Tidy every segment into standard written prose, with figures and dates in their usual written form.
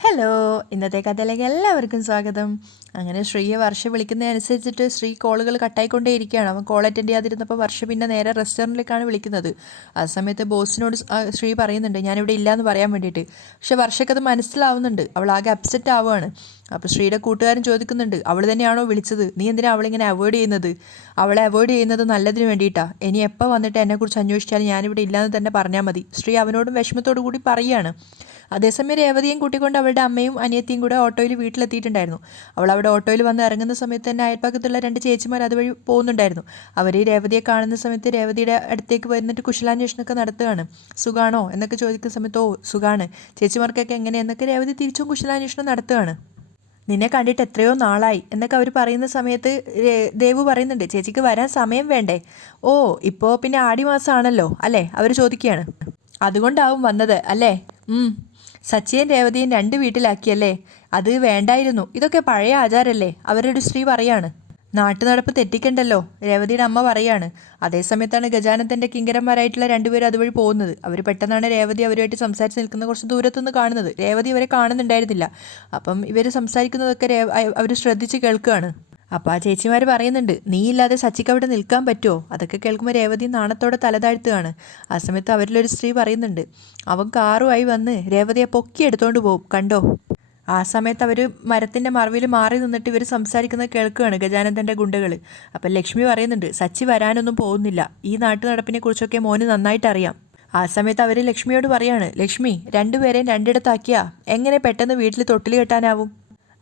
Hello, ഇന്നത്തെ കഥയിലേക്ക് എല്ലാവർക്കും സ്വാഗതം. അങ്ങനെ ശ്രീയെ വർഷ വിളിക്കുന്നതനുസരിച്ചിട്ട് ശ്രീ കോളുകൾ കട്ടായിക്കൊണ്ടേയിരിക്കുകയാണ്. അവൻ കോൾ അറ്റൻഡ് ചെയ്യാതിരുന്നപ്പോൾ വർഷ പിന്നെ നേരെ റെസ്റ്റോറൻറ്റിലേക്കാണ് വിളിക്കുന്നത്. ആ സമയത്ത് ബോസിനോട് ശ്രീ പറയുന്നുണ്ട് ഞാനിവിടെ ഇല്ലയെന്ന് പറയാൻ വേണ്ടിയിട്ട്. പക്ഷെ വർഷക്കത് മനസ്സിലാവുന്നുണ്ട്. അവൾ ആകെ അപ്സെറ്റ് ആവുകയാണ്. അപ്പോൾ ശ്രീയുടെ കൂട്ടുകാരൻ ചോദിക്കുന്നുണ്ട്, അവൾ തന്നെയാണോ വിളിച്ചത്? നീ എന്തിനാണ് അവളിങ്ങനെ അവോയ്ഡ് ചെയ്യുന്നത്? അവളെ അവോയ്ഡ് ചെയ്യുന്നത് നല്ലതിന് വേണ്ടിയിട്ടാണ്. ഇനി എപ്പോൾ വന്നിട്ട് എന്നെക്കുറിച്ച് അന്വേഷിച്ചാലും ഞാനിവിടെ ഇല്ലയെന്ന് തന്നെ പറഞ്ഞാൽ മതി. ശ്രീ അവനോടും വിഷമത്തോടു കൂടി പറയുകയാണ്. അതേസമയം രേവതിയും കൂട്ടിക്കൊണ്ട് അവളുടെ അമ്മയും അനിയത്തിയും കൂടെ ഓട്ടോയിൽ വീട്ടിലെത്തിയിട്ടുണ്ടായിരുന്നു. അവൾ അവിടെ ഓട്ടോയിൽ വന്ന് ഇറങ്ങുന്ന സമയത്ത് തന്നെ അയൽപ്പക്കത്തുള്ള 2 ചേച്ചിമാർ അതുവഴി പോകുന്നുണ്ടായിരുന്നു. അവർ രേവതിയെ കാണുന്ന സമയത്ത് രേവതിയുടെ അടുത്തേക്ക് വന്നിട്ട് കുശലാന്വേഷണമൊക്കെ നടത്തുകയാണ്. സുഖാണോ എന്നൊക്കെ ചോദിക്കുന്ന സമയത്ത് ഓ സുഖാണ്, ചേച്ചിമാർക്കൊക്കെ എങ്ങനെയെന്നൊക്കെ രേവതി തിരിച്ചും കുശലാന്വേഷണം നടത്തുകയാണ്. നിന്നെ കണ്ടിട്ട് എത്രയോ നാളായി എന്നൊക്കെ അവർ പറയുന്ന സമയത്ത് ദേവു പറയുന്നുണ്ട്, ചേച്ചിക്ക് വരാൻ സമയം വേണ്ടേ? ഓ ഇപ്പോൾ പിന്നെ ആടി മാസമാണല്ലോ അല്ലേ, അവർ ചോദിക്കുകയാണ്. അതുകൊണ്ടാവും വന്നത് അല്ലേ? സച്ചിയും രേവതിയും 2 വീട്ടിലാക്കിയല്ലേ? അത് വേണ്ടായിരുന്നു, ഇതൊക്കെ പഴയ ആചാരമല്ലേ? അവരുടെ സ്ത്രീ പറയാണ്. നാട്ടുനടപ്പ് തെറ്റിക്കണ്ടല്ലോ, രേവതിയുടെ അമ്മ പറയാണ്. അതേസമയത്താണ് ഗജാനന്ദൻ്റെ കിങ്കരന്മാരായിട്ടുള്ള 2 പേര് അതുവഴി പോകുന്നത്. അവർ പെട്ടെന്നാണ് രേവതി അവരുമായിട്ട് സംസാരിച്ച് നിൽക്കുന്ന കുറച്ച് ദൂരത്തുനിന്ന് കാണുന്നത്. രേവതി അവരെ കാണുന്നുണ്ടായിരുന്നില്ല. അപ്പം ഇവർ സംസാരിക്കുന്നതൊക്കെ അവർ ശ്രദ്ധിച്ച് കേൾക്കുകയാണ്. അപ്പോൾ ആ ചേച്ചിമാർ പറയുന്നുണ്ട്, നീ ഇല്ലാതെ സച്ചിക്ക് അവിടെ നിൽക്കാൻ പറ്റുമോ? അതൊക്കെ കേൾക്കുമ്പോൾ രേവതി നാണത്തോടെ തലതാഴ്ത്തുകയാണ്. ആ സമയത്ത് അവരിലൊരു സ്ത്രീ പറയുന്നുണ്ട്, അവൻ കാറുമായി വന്ന് രേവതിയെ പൊക്കി എടുത്തോണ്ട് പോകും കണ്ടോ. ആ സമയത്ത് അവർ മരത്തിൻ്റെ മറവിൽ മാറി നിന്നിട്ട് ഇവർ സംസാരിക്കുന്നത് കേൾക്കുകയാണ് ഗജാനന്ദൻ്റെ ഗുണ്ടകൾ. അപ്പം ലക്ഷ്മി പറയുന്നുണ്ട്, സച്ചി വരാനൊന്നും പോകുന്നില്ല, ഈ നാട്ടു നടപ്പിനെ കുറിച്ചൊക്കെ മോന് നന്നായിട്ട് അറിയാം. ആ സമയത്ത് അവർ ലക്ഷ്മിയോട് പറയാണ്, ലക്ഷ്മി 2 പേരെയും 2 ഇടത്താക്കിയാ എങ്ങനെ പെട്ടെന്ന് വീട്ടിൽ തൊട്ടിൽ കെട്ടാനാവും?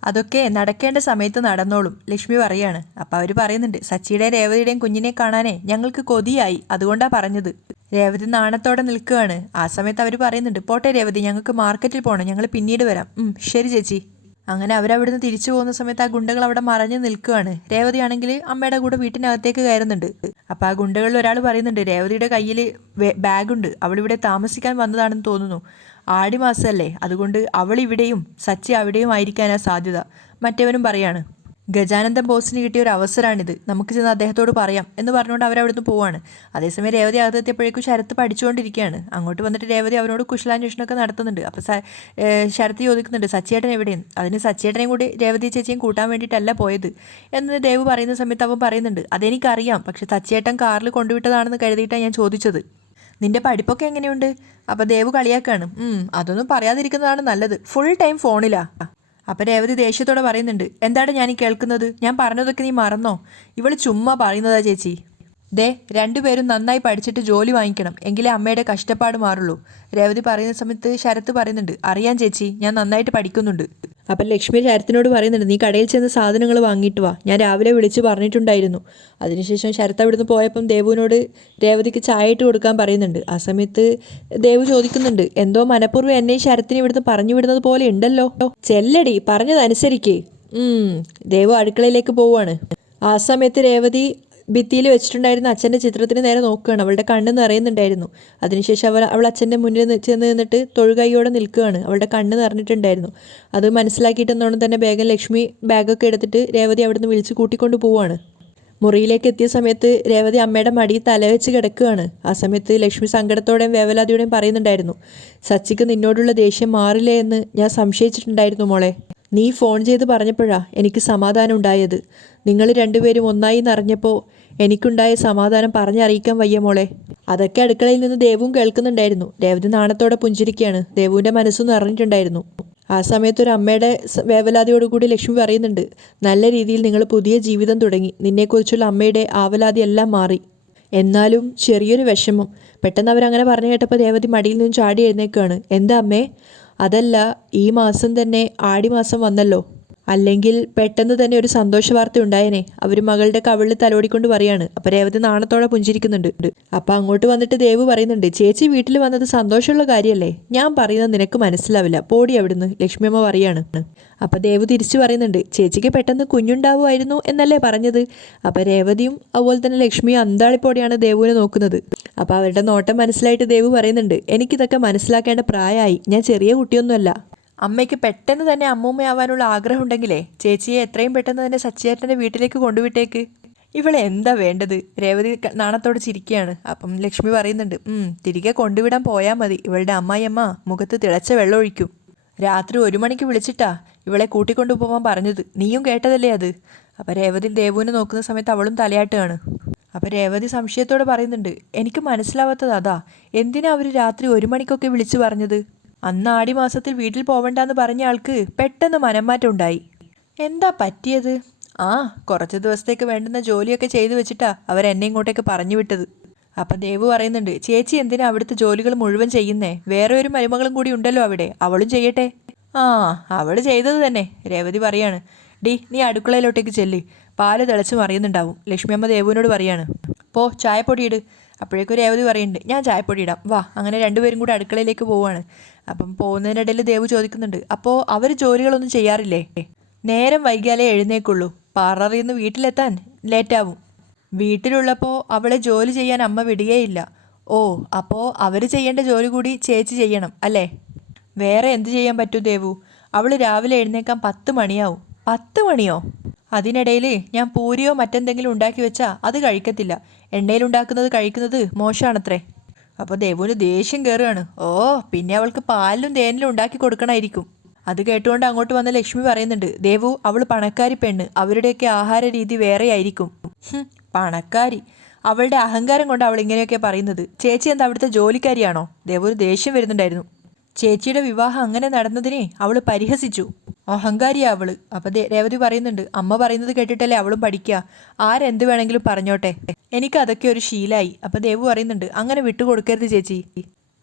അതൊക്കെ നടക്കേണ്ട സമയത്ത് നടന്നോളും, ലക്ഷ്മി പറയാണ്. അപ്പോൾ അവർ പറയുന്നുണ്ട്, സച്ചിയുടെയും രേവതിയുടെയും കുഞ്ഞിനെ കാണാനേ ഞങ്ങൾക്ക് കൊതിയായി, അതുകൊണ്ടാണ് പറഞ്ഞത്. രേവതി നാണത്തോടെ നിൽക്കുകയാണ്. ആ സമയത്ത് അവർ പറയുന്നുണ്ട്, പോട്ടെ രേവതി, ഞങ്ങൾക്ക് മാർക്കറ്റിൽ പോകണം, ഞങ്ങൾ പിന്നീട് വരാം. ശരി ചേച്ചി. അങ്ങനെ അവരവിടുന്ന് തിരിച്ചു പോകുന്ന സമയത്ത് ആ ഗുണ്ടകൾ അവിടെ മറഞ്ഞു നിൽക്കുകയാണ്. രേവതി ആണെങ്കിൽ അമ്മയുടെ കൂടെ വീട്ടിനകത്തേക്ക് കയറുന്നുണ്ട്. അപ്പോൾ ആ ഗുണ്ടകളിൽ ഒരാൾ പറയുന്നുണ്ട്, രേവതിയുടെ കയ്യിൽ ബാഗുണ്ട്, അവളിവിടെ താമസിക്കാൻ വന്നതാണെന്ന് തോന്നുന്നു. ആടി മാസമല്ലേ, അതുകൊണ്ട് അവൾ ഇവിടെയും സച്ചി അവിടെയും ആയിരിക്കാനാ സാധ്യത. മറ്റവനും പറയാണ്, ഗജാനന്ദൻ ബോസിന് കിട്ടിയ ഒരു അവസരമാണിത്, നമുക്ക് ചെന്ന് അദ്ദേഹത്തോട് പറയാം എന്ന് പറഞ്ഞുകൊണ്ട് അവരവിടുന്ന് പോവാണ്. അതേസമയം രേവതി അകത്തെത്തിയപ്പോഴേക്കും ശരത്ത് പഠിച്ചുകൊണ്ടിരിക്കുകയാണ്. അങ്ങോട്ട് വന്നിട്ട് രേവതി അവനോട് കുശലാന്വേഷണമൊക്കെ നടത്തുന്നുണ്ട്. അപ്പോൾ ശരത്ത് ചോദിക്കുന്നുണ്ട്, സച്ചിയേട്ടൻ എവിടെയും? അതിന് സച്ചിയേട്ടനെയും കൂടി രേവതി ചേച്ചിയും കൂട്ടാൻ വേണ്ടിയിട്ടല്ല പോയത് എന്ന് ദേവ് പറയുന്ന സമയത്ത് അവൻ പറയുന്നുണ്ട്, അതെനിക്കറിയാം, പക്ഷെ സച്ചിയേട്ടൻ കാറിൽ കൊണ്ടുവിട്ടതാണെന്ന് കരുതിയിട്ടാണ് ഞാൻ ചോദിച്ചത്. നിന്റെ പഠിപ്പൊക്കെ എങ്ങനെയുണ്ട്? അപ്പോൾ ദേവ് കളിയാക്കാണ്. അതൊന്നും പറയാതിരിക്കുന്നതാണ് നല്ലത്, ഫുൾ ടൈം ഫോണിലാ. അപ്പം രേവതി ദേഷ്യത്തോടെ പറയുന്നുണ്ട്, എന്താണ് ഞാൻ ഈ കേൾക്കുന്നത്? ഞാൻ പറഞ്ഞതൊക്കെ നീ മറന്നോ? ഇവള് ചുമ്മാ പറയുന്നതാ ചേച്ചി. 2 പേരും നന്നായി പഠിച്ചിട്ട് ജോലി വാങ്ങിക്കണം, എങ്കിലേ അമ്മയുടെ കഷ്ടപ്പാട് മാറുള്ളൂ. രേവതി പറയുന്ന സമയത്ത് ശരത്ത് പറയുന്നുണ്ട്, അറിയാം ചേച്ചി, ഞാൻ നന്നായിട്ട് പഠിക്കുന്നുണ്ട്. അപ്പം ലക്ഷ്മി ശരത്തിനോട് പറയുന്നുണ്ട്, നീ കടയിൽ ചെന്ന് സാധനങ്ങൾ വാങ്ങിയിട്ട് വാ, ഞാൻ രാവിലെ വിളിച്ച് പറഞ്ഞിട്ടുണ്ടായിരുന്നു. അതിനുശേഷം ശരത്ത് അവിടുന്ന് പോയപ്പം ദേവുവിനോട് രേവതിക്ക് ചായ ഇട്ട് കൊടുക്കാൻ പറയുന്നുണ്ട്. ആ സമയത്ത് ദേവു ചോദിക്കുന്നുണ്ട്, എന്തോ മനഃപൂർവ്വം എന്നെ ശരത്തിനെ ഇവിടുന്ന് പറഞ്ഞു വിടുന്നത് പോലെ ഉണ്ടല്ലോ, ചെല്ലടി പറഞ്ഞതനുസരിക്ക്. ദേവു അടുക്കളയിലേക്ക് പോവുകയാണ്. ആ സമയത്ത് രേവതി ഭിത്തിയിൽ വെച്ചിട്ടുണ്ടായിരുന്ന അച്ഛൻ്റെ ചിത്രത്തിന് നേരെ നോക്കുകയാണ്. അവളുടെ കണ്ണ് നിറയുന്നുണ്ടായിരുന്നു. അതിനുശേഷം അവൾ അച്ഛൻ്റെ മുന്നിൽ ചെന്ന് നിന്നിട്ട് തൊഴുകൈയോടെ നിൽക്കുകയാണ്. അവളുടെ കണ്ണ് നിറഞ്ഞിട്ടുണ്ടായിരുന്നു. അത് മനസ്സിലാക്കിയിട്ടെന്നോണം തന്നെ വേഗം ലക്ഷ്മി ബാഗൊക്കെ എടുത്തിട്ട് രേവതി അവിടുന്ന് വിളിച്ച് കൂട്ടിക്കൊണ്ട് പോവുകയാണ്. മുറിയിലേക്ക് എത്തിയ സമയത്ത് രേവതി അമ്മയുടെ മടിയിൽ തലവെച്ച് കിടക്കുകയാണ്. ആ സമയത്ത് ലക്ഷ്മി സങ്കടത്തോടെയും വേവലാതിയോടെയും പറയുന്നുണ്ടായിരുന്നു, സച്ചിക്ക് നിന്നോടുള്ള ദേഷ്യം മാറില്ലേ എന്ന് ഞാൻ സംശയിച്ചിട്ടുണ്ടായിരുന്നു മോളെ. നീ ഫോൺ ചെയ്ത് പറഞ്ഞപ്പോഴാ എനിക്ക് സമാധാനം ഉണ്ടായത്. നിങ്ങൾ 2 പേരും ഒന്നായി എന്നറിഞ്ഞപ്പോൾ എനിക്കുണ്ടായ സമാധാനം പറഞ്ഞറിയിക്കാൻ വയ്യ മോളെ. അതൊക്കെ അടുക്കളയിൽ നിന്ന് ദേവും കേൾക്കുന്നുണ്ടായിരുന്നു. രേവതി നാണത്തോടെ പുഞ്ചിരിക്കുകയാണ്. ദേവുവിൻ്റെ മനസ്സും നിറഞ്ഞിട്ടുണ്ടായിരുന്നു. ആ സമയത്ത് ഒരു അമ്മയുടെ വേവലാതിയോടുകൂടി ലക്ഷ്മി പറയുന്നുണ്ട്, നല്ല രീതിയിൽ നിങ്ങൾ പുതിയ ജീവിതം തുടങ്ങി, നിന്നെക്കുറിച്ചുള്ള അമ്മയുടെ ആവലാതി എല്ലാം മാറി. എന്നാലും ചെറിയൊരു വിഷമം. പെട്ടെന്ന് അവരങ്ങനെ പറഞ്ഞു കേട്ടപ്പോൾ രേവതി മടിയിൽ നിന്നും ചാടി എഴുന്നേൽക്കുകയാണ്. എന്താ അമ്മേ? അതല്ല, ഈ മാസം തന്നെ ആടി മാസം വന്നല്ലോ, അല്ലെങ്കിൽ പെട്ടെന്ന് തന്നെ ഒരു സന്തോഷ വാർത്ത ഉണ്ടായേനെ, അവർ മകളുടെ കവിളിൽ തലോടിക്കൊണ്ട് പറയാണ്. അപ്പം രേവതി നാണത്തോടെ പുഞ്ചിരിക്കുന്നുണ്ട്. അപ്പം അങ്ങോട്ട് വന്നിട്ട് ദേവ് പറയുന്നുണ്ട്, ചേച്ചി വീട്ടിൽ വന്നത് സന്തോഷമുള്ള കാര്യമല്ലേ? ഞാൻ പറയുന്നത് നിനക്ക് മനസ്സിലാവില്ല, പോടി അവിടുന്ന്, ലക്ഷ്മിയമ്മ പറയാണ്. അപ്പം ദേവ് തിരിച്ചു പറയുന്നുണ്ട്, ചേച്ചിക്ക് പെട്ടെന്ന് കുഞ്ഞുണ്ടാവുമായിരുന്നു എന്നല്ലേ പറഞ്ഞത്? അപ്പം രേവതിയും അതുപോലെ തന്നെ ലക്ഷ്മിയും അന്താളിപ്പോടെയാണ് ദേവുവിനെ നോക്കുന്നത്. അപ്പോൾ അവരുടെ നോട്ടം മനസ്സിലായിട്ട് ദേവ് പറയുന്നുണ്ട്, എനിക്കിതൊക്കെ മനസ്സിലാക്കേണ്ട പ്രായമായി, ഞാൻ ചെറിയ കുട്ടിയൊന്നുമല്ല. അമ്മയ്ക്ക് പെട്ടെന്ന് തന്നെ അമ്മൂമ്മയാവാനുള്ള ആഗ്രഹം ഉണ്ടെങ്കിലേ ചേച്ചിയെ എത്രയും പെട്ടെന്ന് തന്നെ സച്ചിയേട്ടൻ്റെ വീട്ടിലേക്ക് കൊണ്ടുവിട്ടേക്ക്. ഇവളെ എന്താ വേണ്ടത്? രേവതി നാണത്തോടെ ചിരിക്കുകയാണ്. അപ്പം ലക്ഷ്മി പറയുന്നുണ്ട്, തിരികെ കൊണ്ടുവിടാൻ പോയാൽ മതി, ഇവളുടെ അമ്മായിയമ്മ മുഖത്ത് തിളച്ച വെള്ളം ഒഴിക്കും. രാത്രി 1 മണിക്ക് വിളിച്ചിട്ടാ ഇവളെ കൂട്ടിക്കൊണ്ടു പോകാൻ പറഞ്ഞത്. നീയും കേട്ടതല്ലേ അത്? അപ്പം രേവതി ദേവുവിനെ നോക്കുന്ന സമയത്ത് അവളും തലയാട്ടുകയാണ്. അപ്പം രേവതി സംശയത്തോടെ പറയുന്നുണ്ട്, എനിക്ക് മനസ്സിലാവാത്തത് അതാ, എന്തിനാ അവർ രാത്രി 1 മണിക്കൊക്കെ വിളിച്ചു പറഞ്ഞത്? അന്ന് ആടി മാസത്തിൽ വീട്ടിൽ പോവണ്ടെന്ന് പറഞ്ഞ ആൾക്ക് പെട്ടെന്ന് മനംമാറ്റം ഉണ്ടായി. എന്താ പറ്റിയത്? ആ, കുറച്ച് ദിവസത്തേക്ക് വേണ്ടുന്ന ജോലിയൊക്കെ ചെയ്തു വെച്ചിട്ടാ അവരെന്നെ ഇങ്ങോട്ടേക്ക് പറഞ്ഞു വിട്ടത്. അപ്പം ദേവു പറയുന്നുണ്ട്, ചേച്ചി എന്തിനാ അവിടുത്തെ ജോലികൾ മുഴുവൻ ചെയ്യുന്നേ? വേറെ ഒരു മരുമകളും കൂടി ഉണ്ടല്ലോ അവിടെ, അവളും ചെയ്യട്ടെ. ആ, അവൾ ചെയ്തത് തന്നെ. രേവതി പറയാണ്. ഡി, നീ അടുക്കളയിലോട്ടേക്ക് ചെല്ല്, പാല് തിളച്ച് മറിയുന്നുണ്ടാവും. ലക്ഷ്മി അമ്മ ദേവുവിനോട് പറയാണ്. പോ, ചായപ്പൊടി ഇട്. അപ്പോഴേക്കും രേവതി പറയുന്നുണ്ട്, ഞാൻ ചായപ്പൊടി ഇടാം, വാ. അങ്ങനെ രണ്ടുപേരും കൂടി അടുക്കളയിലേക്ക് പോവുകയാണ്. അപ്പം പോകുന്നതിനിടയിൽ ദേവു ചോദിക്കുന്നുണ്ട്, അപ്പോൾ അവർ ജോലികളൊന്നും ചെയ്യാറില്ലേ? നേരം വൈകിയാലേ എഴുന്നേക്കുള്ളൂ, പാർലറിൽ നിന്ന് വീട്ടിലെത്താൻ ലേറ്റാവും. വീട്ടിലുള്ളപ്പോൾ അവളെ ജോലി ചെയ്യാൻ അമ്മ വിടുകയില്ല. ഓ, അപ്പോൾ അവർ ചെയ്യേണ്ട ജോലി കൂടി ചേച്ചി ചെയ്യണം അല്ലേ? വേറെ എന്ത് ചെയ്യാൻ പറ്റൂ ദേവു? അവൾ രാവിലെ എഴുന്നേക്കാൻ 10 മണിയാവും. 10 മണിയോ? അതിനിടയിൽ ഞാൻ പൂരിയോ മറ്റെന്തെങ്കിലും ഉണ്ടാക്കി വെച്ചാൽ അത് കഴിക്കത്തില്ല. എണ്ണയിലുണ്ടാക്കുന്നത് കഴിക്കുന്നത് മോശമാണത്രേ. അപ്പോൾ ദേവുവിന് ദേഷ്യം കയറുകയാണ്. ഓ, പിന്നെ അവൾക്ക് പാലിലും തേനിലും ഉണ്ടാക്കി കൊടുക്കണമായിരിക്കും. അത് കേട്ടുകൊണ്ട് അങ്ങോട്ട് വന്ന ലക്ഷ്മി പറയുന്നുണ്ട്, ദേവു, അവൾ പണക്കാരി പെണ്ണ്, അവരുടെയൊക്കെ ആഹാര രീതി വേറെ ആയിരിക്കും. പണക്കാരി? അവളുടെ അഹങ്കാരം കൊണ്ട് അവൾ ഇങ്ങനെയൊക്കെ പറയുന്നത്. ചേച്ചി എന്താ അവിടുത്തെ ജോലിക്കാരിയാണോ? ദേവുവിന് ദേഷ്യം വരുന്നുണ്ടായിരുന്നു. ചേച്ചിയുടെ വിവാഹം അങ്ങനെ നടന്നതിനെ അവൾ പരിഹസിച്ചു. അഹങ്കാരിയാ അവള്. അപ്പം രേവതി പറയുന്നുണ്ട്, അമ്മ പറയുന്നത് കേട്ടിട്ടല്ലേ അവളും പഠിക്കുക. ആരെന്ത് വേണമെങ്കിലും പറഞ്ഞോട്ടെ, എനിക്ക് അതൊക്കെ ഒരു ശീലായി. അപ്പം ദേവു പറയുന്നുണ്ട്, അങ്ങനെ വിട്ടുകൊടുക്കരുത് ചേച്ചി.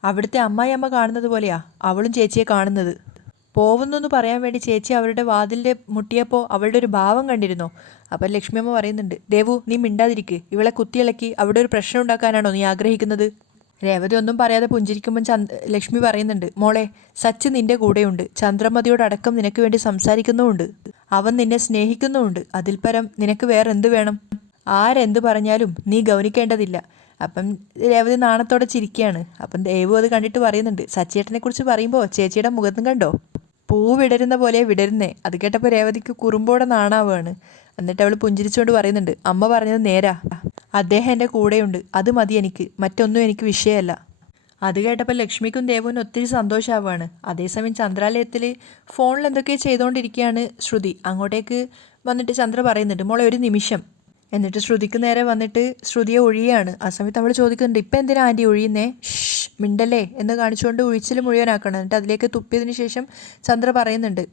അവിടുത്തെ അമ്മായിയമ്മ കാണുന്നത് പോലെയാ അവളും ചേച്ചിയെ കാണുന്നത്. പോകുന്നെന്ന് പറയാൻ വേണ്ടി ചേച്ചി അവരുടെ വാതിലിൻ്റെ മുട്ടിയപ്പോൾ അവളുടെ ഒരു ഭാവം കണ്ടിരുന്നോ? അപ്പം ലക്ഷ്മിയമ്മ പറയുന്നുണ്ട്, ദേവു, നീ മിണ്ടാതിരിക്ക്. ഇവളെ കുത്തിയിളക്കി അവിടെ ഒരു പ്രശ്നം ഉണ്ടാക്കാനാണോ നീ ആഗ്രഹിക്കുന്നത്? രേവതി ഒന്നും പറയാതെ പുഞ്ചിരിക്കുമ്പം ലക്ഷ്മി പറയുന്നുണ്ട്, മോളെ, സച്ച് നിന്റെ കൂടെയുണ്ട്. ചന്ദ്രമതിയോടക്കം നിനക്ക് വേണ്ടി സംസാരിക്കുന്നുമുണ്ട്. അവൻ നിന്നെ സ്നേഹിക്കുന്നുമുണ്ട്. അതിൽ പരം നിനക്ക് വേറെ എന്ത് വേണം? ആരെന്ത് പറഞ്ഞാലും നീ ഗൗനിക്കേണ്ടതില്ല. അപ്പം രേവതി നാണത്തോടെ ചിരിക്കുകയാണ്. അപ്പം ദേവു അത് കണ്ടിട്ട് പറയുന്നുണ്ട്, സച്ചേട്ടനെ കുറിച്ച് പറയുമ്പോൾ ചേച്ചിയുടെ മുഖത്തും കണ്ടോ, പൂ വിടരുന്ന പോലെ വിടരുന്നേ. അത് കേട്ടപ്പോൾ രേവതിക്ക് കുറുമ്പോടെ നാണാവുകയാണ്. എന്നിട്ട് അവൾ പുഞ്ചിരിച്ചുകൊണ്ട് പറയുന്നുണ്ട്, അമ്മ പറഞ്ഞത് നേരാ. അദ്ദേഹം എൻ്റെ കൂടെയുണ്ട്, അത് മതി എനിക്ക്. മറ്റൊന്നും എനിക്ക് വിഷയമല്ല. അത് കേട്ടപ്പോൾ ലക്ഷ്മിക്കും ദേവുവിനും ഒത്തിരി സന്തോഷമാവുകയാണ്. അതേസമയം ചന്ദ്രാലയത്തിൽ ഫോണിൽ എന്തൊക്കെയോ ചെയ്തുകൊണ്ടിരിക്കുകയാണ് ശ്രുതി. അങ്ങോട്ടേക്ക് വന്നിട്ട് ചന്ദ്ര പറയുന്നുണ്ട്, മോളെ ഒരു നിമിഷം. എന്നിട്ട് ശ്രുതിക്ക് നേരെ വന്നിട്ട് ശ്രുതിയെ ഒഴിയാണ്. ആ സമയത്ത് അവൾ ചോദിക്കുന്നുണ്ട്, ഇപ്പം എന്തിനാ ആൻറ്റി ഒഴിയുന്നേ? മിണ്ടല്ലേ എന്ന് കാണിച്ചുകൊണ്ട് ഒഴിച്ചിൽ മുഴുവനാക്കണം. എന്നിട്ട് അതിലേക്ക് തുപ്പിയതിന് ശേഷം ചന്ദ്ര പറയുന്നുണ്ട്,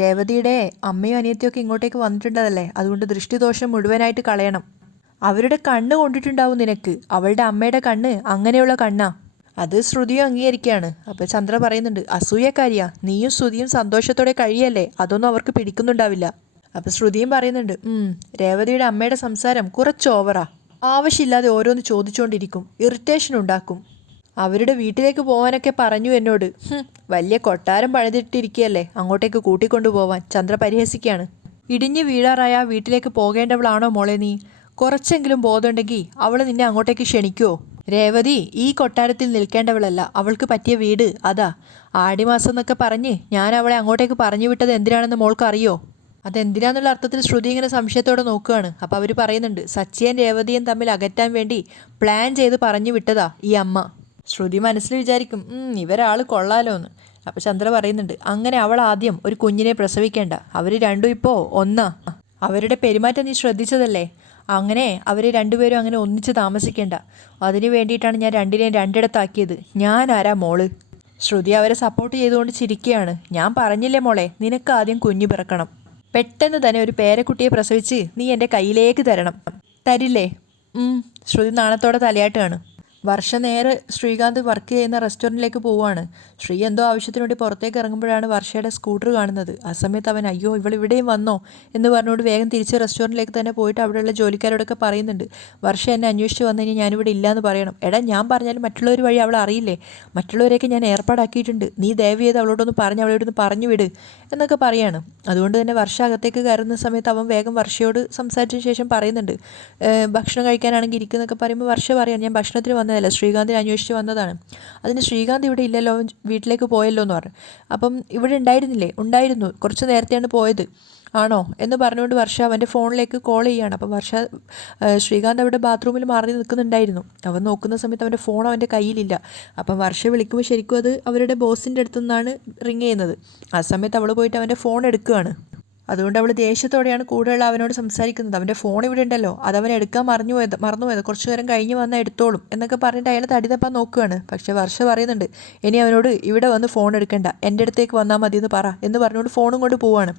രേവതിയുടെ അമ്മയും അനിയത്തിയൊക്കെ ഇങ്ങോട്ടേക്ക് വന്നിട്ടുണ്ടതല്ലേ, അതുകൊണ്ട് ദൃഷ്ടിദോഷം മുഴുവനായിട്ട് കളയണം. അവരുടെ കണ്ണ് കൊണ്ടിട്ടുണ്ടാവും നിനക്ക്. അവളുടെ അമ്മയുടെ കണ്ണ് അങ്ങനെയുള്ള കണ്ണാ. അത് ശ്രുതിയും അംഗീകരിക്കുകയാണ്. അപ്പോൾ ചന്ദ്ര പറയുന്നുണ്ട്, അസൂയക്കാരിയാ, നീയും ശ്രുതിയും സന്തോഷത്തോടെ കഴിയല്ലേ, അതൊന്നും അവർക്ക് പിടിക്കുന്നുണ്ടാവില്ല. അപ്പോൾ ശ്രുതിയും പറയുന്നുണ്ട്, രേവതിയുടെ അമ്മയുടെ സംസാരം കുറച്ച് ഓവറാ. ആവശ്യമില്ലാതെ ഓരോന്ന് ചോദിച്ചുകൊണ്ടിരിക്കും, ഇറിറ്റേഷൻ ഉണ്ടാക്കും. അവരുടെ വീട്ടിലേക്ക് പോകാനൊക്കെ പറഞ്ഞു എന്നോട്. വലിയ കൊട്ടാരം പണിതിട്ടിരിക്കുകയല്ലേ, അങ്ങോട്ടേക്ക് കൂട്ടിക്കൊണ്ടു പോവാൻ. ചന്ദ്ര പരിഹസിക്കുകയാണ്. ഇടിഞ്ഞ് വീഴാറായ വീട്ടിലേക്ക് പോകേണ്ടവളാണോ മോളെ നീ? കുറച്ചെങ്കിലും ബോധമുണ്ടെങ്കിൽ അവൾ നിന്നെ അങ്ങോട്ടേക്ക് ക്ഷണിക്കുമോ? രേവതി ഈ കൊട്ടാരത്തിൽ നിൽക്കേണ്ടവളല്ല, അവൾക്ക് പറ്റിയ വീട് അതാ. ആടിമാസം എന്നൊക്കെ പറഞ്ഞ് ഞാൻ അവളെ അങ്ങോട്ടേക്ക് പറഞ്ഞു വിട്ടത് എന്തിനാണെന്ന് മോൾക്ക് അറിയോ? അതെന്തിനാന്നുള്ള അർത്ഥത്തിൽ ശ്രുതി ഇങ്ങനെ സംശയത്തോടെ നോക്കുകയാണ്. അപ്പോൾ അവർ പറയുന്നുണ്ട്, സച്ചിയും രേവതിയും തമ്മിൽ അകറ്റാൻ വേണ്ടി പ്ലാൻ ചെയ്ത് പറഞ്ഞു വിട്ടതാ ഈ അമ്മ. ശ്രുതി മനസ്സിൽ വിചാരിക്കും, ഇവരാൾ കൊള്ളാലോ എന്ന്. അപ്പോൾ ചന്ദ്ര പറയുന്നുണ്ട്, അങ്ങനെ അവൾ ആദ്യം ഒരു കുഞ്ഞിനെ പ്രസവിക്കേണ്ട. അവർ രണ്ടും ഇപ്പോൾ ഒന്നാ. അവരുടെ പെരുമാറ്റം നീ ശ്രദ്ധിച്ചതല്ലേ? അങ്ങനെ അവർ രണ്ടുപേരും അങ്ങനെ ഒന്നിച്ച് താമസിക്കേണ്ട. അതിനു വേണ്ടിയിട്ടാണ് ഞാൻ രണ്ടിനെയും രണ്ടിടത്താക്കിയത്. ഞാൻ ആരാ മോള്? ശ്രുതി അവരെ സപ്പോർട്ട് ചെയ്തുകൊണ്ട് ചിരിക്കുകയാണ്. ഞാൻ പറഞ്ഞില്ലേ മോളെ, നിനക്ക് ആദ്യം കുഞ്ഞ് പിറക്കണം. പെട്ടെന്ന് തന്നെ ഒരു പേരക്കുട്ടിയെ പ്രസവിച്ച് നീ എൻ്റെ കയ്യിലേക്ക് തരണം. തരില്ലേ? ശ്രുതി നാണത്തോടെ തലയാട്ടാണ്. വർഷനേരെ ശ്രീകാന്ത് വർക്ക് ചെയ്യുന്ന റെസ്റ്റോറൻറ്റിലേക്ക് പോവുകയാണ്. ശ്രീ എന്തോ ആവശ്യത്തിന് വേണ്ടി പുറത്തേക്ക് ഇറങ്ങുമ്പോഴാണ് വർഷയുടെ സ്കൂട്ടർ കാണുന്നത്. ആ സമയത്ത് അവൻ, അയ്യോ ഇവിടെയും വന്നോ എന്ന് പറഞ്ഞുകൊണ്ട് വേഗം തിരിച്ച് റെസ്റ്റോറൻറ്റിലേക്ക് തന്നെ പോയിട്ട് അവിടെയുള്ള ജോലിക്കാരോടൊക്കെ പറയുന്നുണ്ട്, വർഷ എന്നെ അന്വേഷിച്ച് വന്നു കഴിഞ്ഞാൽ ഞാനിവിടെ ഇല്ലയെന്ന് പറയണം. എടാ, ഞാൻ പറഞ്ഞാലും മറ്റുള്ളവർ വഴി അവൾ അറിയില്ലേ, മറ്റുള്ളവരെയൊക്കെ ഞാൻ ഏർപ്പാടാക്കിയിട്ടുണ്ട്, നീ ദയവ് ചെയ്ത് അവളോടൊന്ന് പറഞ്ഞ് അവളോടൊന്ന് പറഞ്ഞു വിട് എന്നൊക്കെ പറയാണ്. അതുകൊണ്ട് തന്നെ വർഷ അകത്തേക്ക് കയറുന്ന സമയത്ത് അവൻ വേഗം വർഷയോട് സംസാരിച്ച ശേഷം പറയുന്നുണ്ട്, ഭക്ഷണം കഴിക്കാനാണെങ്കിൽ ഇരിക്കുന്നൊക്കെ പറയുമ്പോൾ വർഷ പറയാണ്, ഞാൻ ഭക്ഷണത്തിന് വന്നതല്ല, വന്നതല്ല, ശ്രീകാന്തിനെ അന്വേഷിച്ച് വന്നതാണ്. അതിന് ശ്രീകാന്ത് ഇവിടെ ഇല്ലല്ലോ, വീട്ടിലേക്ക് പോയല്ലോ എന്ന് പറഞ്ഞു. അപ്പം ഇവിടെ ഉണ്ടായിരുന്നില്ലേ? ഉണ്ടായിരുന്നു, കുറച്ച് നേരത്തെയാണ് പോയത്. ആണോ എന്ന് പറഞ്ഞുകൊണ്ട് വർഷ അവൻ്റെ ഫോണിലേക്ക് കോൾ ചെയ്യുകയാണ്. അപ്പം ശ്രീകാന്ത് അവിടെ ബാത്റൂമിൽ മാറി നിൽക്കുന്നുണ്ടായിരുന്നു. അവൻ നോക്കുന്ന സമയത്ത് അവൻ്റെ ഫോൺ അവൻ്റെ കയ്യിലില്ല. അപ്പം വർഷ വിളിക്കുമ്പോൾ ശരിക്കും അത് അവരുടെ ബോസിൻ്റെ അടുത്തു നിന്നാണ് റിങ് ചെയ്യുന്നത്. ആ സമയത്ത് അവൾ പോയിട്ട് അവൻ്റെ ഫോൺ എടുക്കുകയാണ്. അതുകൊണ്ട് അവൾ ദേഷ്യത്തോടെയാണ് കൂടെയുള്ള അവനോട് സംസാരിക്കുന്നത്. അവൻ്റെ ഫോൺ ഇവിടെ ഉണ്ടല്ലോ, അതവൻ എടുക്കാൻ മറന്നുപോയത്, കുറച്ചു നേരം കഴിഞ്ഞ് വന്നാൽ എടുത്തോളും എന്നൊക്കെ പറഞ്ഞിട്ട് അയാൾ തടി തപ്പാൻ നോക്കുകയാണ്. പക്ഷേ വർഷ പറയുന്നുണ്ട്, ഇനി അവനോട് ഇവിടെ വന്ന് ഫോൺ എടുക്കണ്ട, എൻ്റെ അടുത്തേക്ക് വന്നാൽ മതി എന്ന് പറ എന്ന് പറഞ്ഞുകൊണ്ട് ഫോണും കൊണ്ട് പോവാണ്.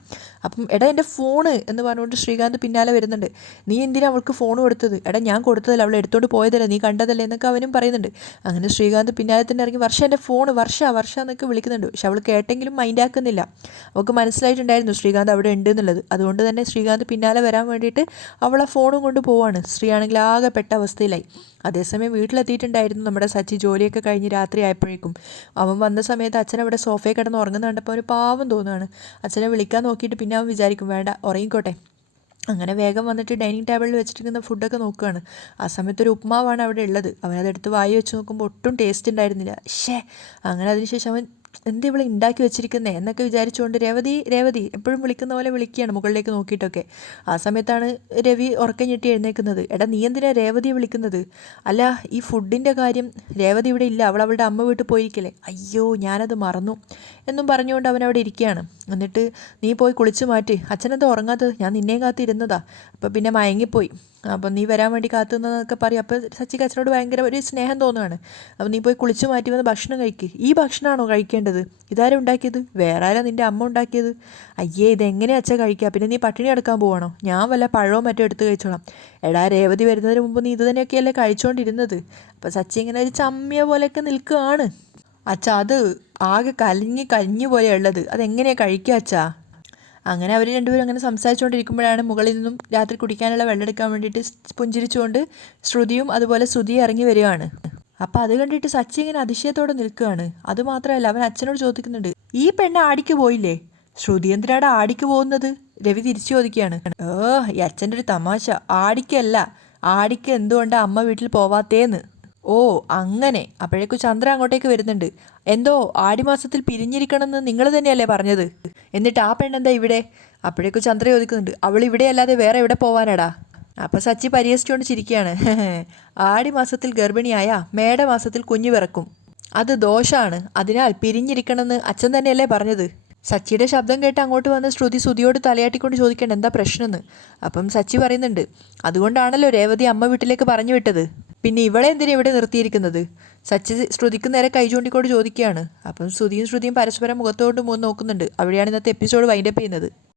അപ്പം എടാ എൻ്റെ ഫോണ് എന്ന് പറഞ്ഞുകൊണ്ട് ശ്രീകാന്ത് പിന്നാലെ വരുന്നുണ്ട്. നീ എന്തിനാ അവൾക്ക് ഫോൺ കൊടുത്തത്? എടാ ഞാൻ കൊടുത്തതല്ല, അവൾ എടുത്തോണ്ട് പോയതല്ലേ, നീ കണ്ടതല്ലേ എന്നൊക്കെ അവനും പറയുന്നുണ്ട്. അങ്ങനെ ശ്രീകാന്ത് പിന്നാലെ തന്നെ ഇറങ്ങി വർഷ എൻ്റെ ഫോൺ വർഷ എന്നൊക്കെ വിളിക്കുന്നുണ്ട്. പക്ഷെ അവൾ കേട്ടെങ്കിലും മൈൻഡ് ആക്കുന്നില്ല. അവൾക്ക് മനസ്സിലായിട്ടുണ്ടായിരുന്നു ശ്രീകാന്ത് അവിടെ ഉണ്ട് എന്നുള്ളത്. അതുകൊണ്ട് തന്നെ ശ്രീകാന്ത് പിന്നാലെ വരാൻ വേണ്ടിയിട്ട് അവൾ ആ ഫോണും കൊണ്ട് പോവാണ്. ശ്രീയാണെങ്കിൽ ആകെ പെട്ട അവസ്ഥയിലായി. അതേസമയം വീട്ടിലെത്തിയിട്ടുണ്ടായിരുന്നു നമ്മുടെ സച്ചി. ജോലിയൊക്കെ കഴിഞ്ഞ് രാത്രി ആയപ്പോഴേക്കും അവൻ വന്ന സമയത്ത് അച്ഛൻ അവിടെ സോഫയിൽ കിടന്ന് ഉറങ്ങുന്ന കണ്ടപ്പോൾ ഒരു പാവം തോന്നുകയാണ്. അച്ഛനെ വിളിക്കാൻ നോക്കിയിട്ട് പിന്നെ അവൻ വിചാരിക്കും വേണ്ട ഉറങ്ങിക്കോട്ടെ. അങ്ങനെ വേഗം വന്നിട്ട് ഡൈനിങ് ടേബിളിൽ വെച്ചിരിക്കുന്ന ഫുഡൊക്കെ നോക്കുകയാണ്. ആ സമയത്ത് ഒരു ഉപ്മാവാണ് അവിടെ ഉള്ളത്. അവനതെടുത്ത് വായി വെച്ച് നോക്കുമ്പോൾ ഒട്ടും ടേസ്റ്റ് ഉണ്ടായിരുന്നില്ല. അങ്ങനെ അതിനുശേഷം അവൻ എന്താ ഇവിടെ ഉണ്ടാക്കി വെച്ചിരിക്കുന്നേ എന്നൊക്കെ വിചാരിച്ചുകൊണ്ട് രേവതി എപ്പോഴും വിളിക്കുന്ന പോലെ വിളിക്കുകയാണ് മുകളിലേക്ക് നോക്കിയിട്ടൊക്കെ. ആ സമയത്താണ് രവി ഉറക്കം ഞെട്ടി എഴുന്നേൽക്കുന്നത്. എടാ നീ എന്തിനാ രേവതിയെ വിളിക്കുന്നത്? അല്ല ഈ ഫുഡിൻ്റെ കാര്യം, രേവതി ഇവിടെ ഇല്ല, അവളുടെ അമ്മ വീട്ടിൽ പോയിരിക്കല്ലേ. അയ്യോ ഞാനത് മറന്നു എന്നും പറഞ്ഞുകൊണ്ട് അവൻ അവിടെ ഇരിക്കുകയാണ്. എന്നിട്ട് നീ പോയി കുളിച്ച് മാറ്റി, അച്ഛനെന്താ ഉറങ്ങാത്തത്? ഞാൻ നിന്നെയും കാത്തിരുന്നതാ, അപ്പം പിന്നെ മയങ്ങിപ്പോയി, അപ്പം നീ വരാൻ വേണ്ടി കാത്തുന്നതൊക്കെ പറയും. അപ്പോൾ സച്ചിക്ക് അച്ഛനോട് ഭയങ്കര ഒരു സ്നേഹം തോന്നുകയാണ്. അപ്പം നീ പോയി കുളിച്ച് മാറ്റി വന്ന് ഭക്ഷണം കഴിക്കുക. ഈ ഭക്ഷണമാണോ കഴിക്കേണ്ടത്? ഇതാരും ഉണ്ടാക്കിയത്? വേറെ ആരാ നിൻ്റെ അമ്മ ഉണ്ടാക്കിയത്? അയ്യേ ഇതെങ്ങനെയാ അച്ഛൻ കഴിക്കുക? പിന്നെ നീ പട്ടിണി കിടക്കാൻ പോവാണോ? ഞാൻ വല്ല പഴമോ മറ്റോ എടുത്ത് കഴിച്ചോളാം. എടാ രേവതി വരുന്നതിന് മുമ്പ് നീ ഇത് തന്നെയൊക്കെയല്ലേ കഴിച്ചുകൊണ്ടിരുന്നത്? അപ്പം സച്ചി ഇങ്ങനെ ഒരു ചമ്മിയ പോലെയൊക്കെ നിൽക്കുകയാണ്. അച്ഛാ അത് ആകെ കലിഞ്ഞു പോലെയുള്ളത്, അതെങ്ങനെയാണ് കഴിക്കുക അച്ഛാ? അങ്ങനെ അവർ രണ്ടുപേരും അങ്ങനെ സംസാരിച്ചുകൊണ്ടിരിക്കുമ്പോഴാണ് മുകളിൽ നിന്നും രാത്രി കുടിക്കാനുള്ള വെള്ളം എടുക്കാൻ വേണ്ടിയിട്ട് പുഞ്ചിരിച്ചുകൊണ്ട് ശ്രുതിയും അതുപോലെ ശ്രുതിയും ഇറങ്ങി വരികയാണ്. അപ്പം അത് കണ്ടിട്ട് സച്ചി ഇങ്ങനെ അതിശയത്തോടെ നിൽക്കുകയാണ്. അതുമാത്രമല്ല അവൻ അച്ഛനോട് ചോദിക്കുന്നുണ്ട്, ഈ പെണ്ണ് ആടിക്ക് പോയില്ലേ? ശ്രുതി എന്തിനാണ് ആടിക്ക് പോകുന്നത്? രവി തിരിച്ചു ചോദിക്കുകയാണ്. ഈ അച്ഛൻ്റെ ഒരു തമാശ. ആടിക്കല്ല, ആടിക്ക് എന്തുകൊണ്ടാണ് അമ്മ വീട്ടിൽ പോവാത്തേന്ന്. ഓ അങ്ങനെ. അപ്പോഴേക്കും ചന്ദ്ര അങ്ങോട്ടേക്ക് വരുന്നുണ്ട്. എന്തോ ആടിമാസത്തിൽ പിരിഞ്ഞിരിക്കണമെന്ന് നിങ്ങൾ തന്നെയല്ലേ പറഞ്ഞത്? എന്നിട്ട് ആ പെണ്ണെന്താ ഇവിടെ? അപ്പോഴേക്കും ചന്ദ്ര ചോദിക്കുന്നുണ്ട്, അവൾ ഇവിടെ അല്ലാതെ വേറെ എവിടെ പോവാനാടാ? അപ്പം സച്ചി പരിഹസിച്ചുകൊണ്ട് ചിരിക്കുകയാണ്. ആടിമാസത്തിൽ ഗർഭിണിയായ മേടമാസത്തിൽ കുഞ്ഞു പിറക്കും, അത് ദോഷമാണ്, അതിനാൽ പിരിഞ്ഞിരിക്കണമെന്ന് അച്ഛൻ തന്നെയല്ലേ പറഞ്ഞത്? സച്ചിയുടെ ശബ്ദം കേട്ട് അങ്ങോട്ട് വന്ന് ശ്രുതിയോട് തലയാട്ടിക്കൊണ്ട് ചോദിക്കേണ്ട എന്താ പ്രശ്നമെന്ന്. അപ്പം സച്ചി പറയുന്നുണ്ട്, അതുകൊണ്ടാണല്ലോ രേവതി അമ്മ വീട്ടിലേക്ക് പറഞ്ഞു വിട്ടത്. പിന്നെ ഇവളെ എന്തിനാ ഇവിടെ നിർത്തിയിരിക്കുന്നത്? സച്ചി ശ്രുതിക്ക് നേരെ കൈ ചൂണ്ടിക്കൊണ്ട് ചോദിക്കുകയാണ്. അപ്പം ശ്രുതിയും പരസ്പരം മുഖത്തോട്ട് നോക്കുന്നുണ്ട്. അവിടെയാണ് ഇന്നത്തെ എപ്പിസോഡ് വൈൻഡപ്പ് ചെയ്യുന്നത്.